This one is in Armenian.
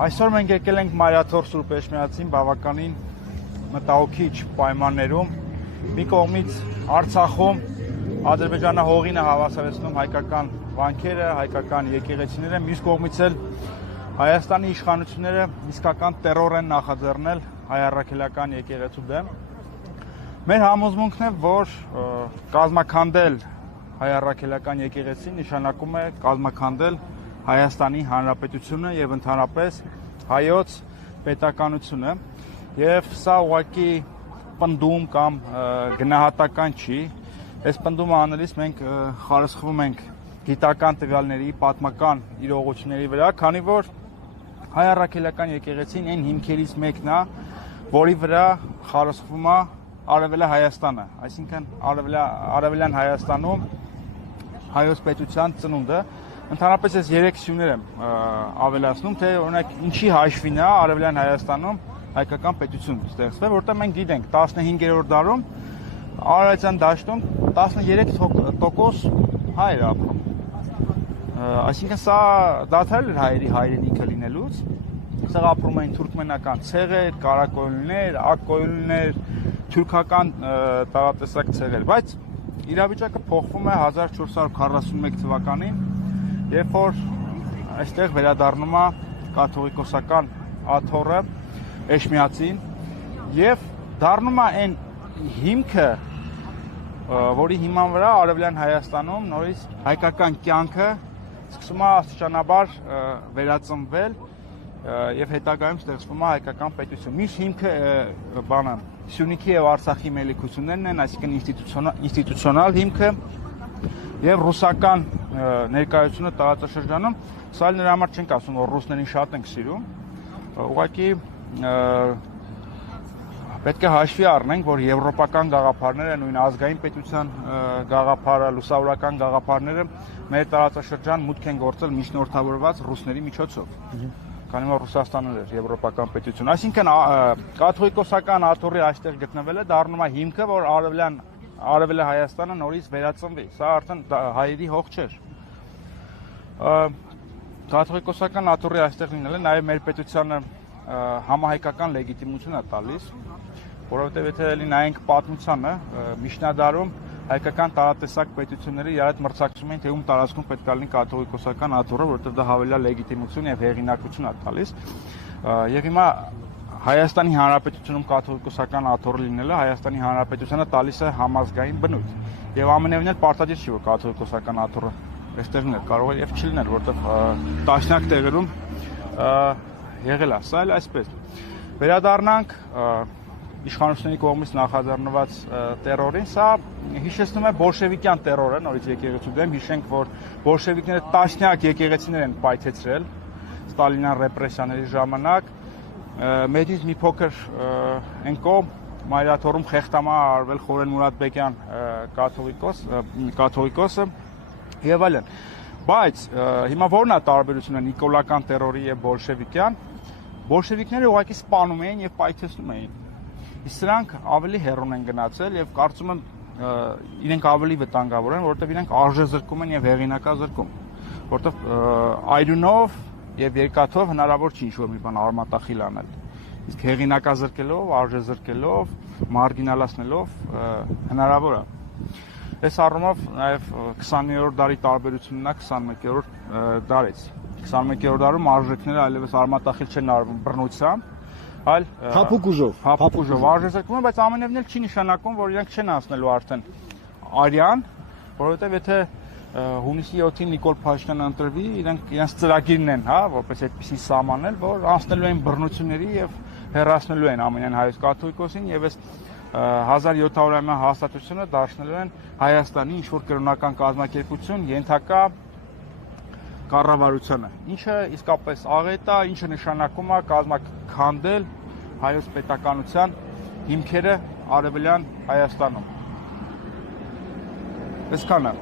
Այսօր մենք եկել ենք Մայրաթոր Սուրբ Էջմիածին բավականին մտահոգիչ պայմաններում։ Մի կողմից Արցախում Ադրբեջանը հողին է հավասարեցնում հայկական վանքերը, հայկական եկեղեցիները, մյուս կողմից էլ Հայաստանի իշխանությունները իսկական տերոր են նախաձեռնել հայ առաքելական եկեղեցու դեմ։ Մեր համոզմունքն է, որ կազմաքանդել հայ առաքելական եկեղեցին նշանակում է կազմաքանդել Հայաստանի Հանրապետությունը եւ ընդհանրապես հայոց պետականությունը, եւ սա ուղղակի պնդում կամ գնահատական չի։ Այս պնդումը անելիս մենք խարսխվում ենք գիտական տվյալների, պատմական իրողությունների վրա, քանի որ հայ առաքելական եկեղեցին այն հիմքերից մեկն է, որի վրա խարսխվում է Արևելյան Հայաստանը, այսինքն Արևելյան Հայաստանում հայոց պետության ծնունդը։ Ընդհանրապես այս երեք սյուներ եմ ավելացնում, թե օրինակ ինչի հաշվին է Արևելյան Հայաստանում հայկական պետություն ստեղծվել, որտեղ մենք գիտենք 15-րդ դարում Արարատյան դաշտում 13% հայեր ապրում։ Այսինքն սա դադարել էր հայերի հայրենիքը լինելուց, սա ապրում էին թուրքմենական ցեղեր, կարակոյուններ, ակկոյուններ, թուրքական տարատեսակ ցեղեր, բայց իրավիճակը փոխվում է 1441 թվականին, երբ որ այստեղ վերադառնում է կաթողիկոսական աթոռը Էջմիածին եւ դառնում է այն հիմքը, որի հիման վրա Արևելյան Հայաստանում նորից հայկական կյանքը սկսում է աստիճանաբար վերածնվել եւ հետագայում ստեղծվում է հայկական պետություն։ Միշտ հիմքը բանը Սյունիքի եւ Արցախի մելիքություններն են, այսինքն ինստիտուցիոնալ հիմքը եւ ռուսական ներկայությունը տարածաշրջանում, սա էլ նրա համար չենք ասում, որ ռուսներին շատ ենք սիրում, ուղղակի պետք է հաշվի առնենք, որ եվրոպական գաղափարները, նույն ազգային պետության գաղափարը, լուսավորական գաղափարները մեր տարածաշրջան մուտք են գործել միջնորդավորված ռուսների միջոցով, քանի որ Ռուսաստանն էր եվրոպական պետություն։ Այսինքն կաթողիկոսական աթոռի այստեղ գտնվելը դառնում է հիմքը, որ Արևելյան Հայաստանը նորից վերածնվի, սա արդեն հայերի հող չէր։ Կաթողիկոսական աթոռի այստեղ լինելը նաև մեր պետությանը համահայկական լեգիտիմություն է տալիս, որովհետև եթե նայենք պատմությանը, միջնադարում հայկական տարատեսակ պետությունները իրար հետ մրցակցում էին, թե ում տարածքում պետք է լինի կաթողիկոսական աթոռը, որովհետև դա հավելյալ լեգիտիմություն եւ հեղինակություն է տալիս։ Եվ հիմա Հայաստանի Հանրապետությունում կաթողիկոսական աթոռ լինելը Հայաստանի Հանրապետությանը տալիս է համազգային բնույթ։ Եվ ամենևին էլ պարտադիր չի, որ կաթողիկոսական աթոռը այստեղ լիներ, կարող է եւ չլիներ, որովհետեւ տասնյակ տեղերում եղել է, սա էլ այսպես։ Վերադառնանք իշխանությունների կողմից նախաձեռնված տերորին, սա հիշեցնում է բոլշևիկյան տերորը, նորից եկեղեցու դեմ, հիշենք, որ բոլշևիկները տասնյակ եկեղեցիներ են պայթեցրել ստալինյան ռեպրեսիաների ժամանակ, մեջից մի փոքր ընկոմ Մայրաթորում խեղտամա արվել Խորեն Մուրադբեկյան կաթողիկոսը եւ այլն։ Բայց հիմա ո՞րն է տարբերությունը նիկոլական տերորի եւ բոլշևիկյան։ Բոլշևիկները ուղղակի սպանում էին եւ պայթեցնում էին։ Իսկ սրանք ավելի հեռուն են գնացել եւ կարծում եմ իրենք ավելի վտանգավոր են, որովհետեւ իրենք արժեզրկում են եւ հեղինակազրկում, որովհետեւ այրունով եւ երկաթով հնարավոր չի ինչ-որ մի բան արմատախիլ անել։ Իսկ հեղինակազրկելով, արժեզրկելով, մարգինալացնելով հնարավոր է։ Այս առումով նաեւ 20-րդ դարի տարբերությունն է 21-րդ դարից։ 21-րդ դարում արժեքները այլևս արմատախիլ չեն արվում բռնությամբ, այլ հապուկ ուժով արժեզրկում են, բայց ամենևին էլ չի նշանակում, որ իրենք չեն անցնելու արդեն արյան, որովհետեւ եթե հունիսի 7-ին Նիկոլ Փաշինյանը ընտրվի, իրենց ծրագիրն են, հա, որպես այդպեսի սահմանել, որ անցնելու են բռնությունների եւ հեռացնելու են ամենայն հայոց կաթողիկոսին եւ այս 1700-ամյա հաստատությունը դարձնելու են Հայաստանի ինչ-որ կրոնական կազմակերպություն ենթակա կառավարությանը, ինչը իսկապես աղետ է, ինչը նշանակում է կազմաքանդել հայոց պետականության հիմքերը Արևելյան Հայաստանում։ Այսքանը։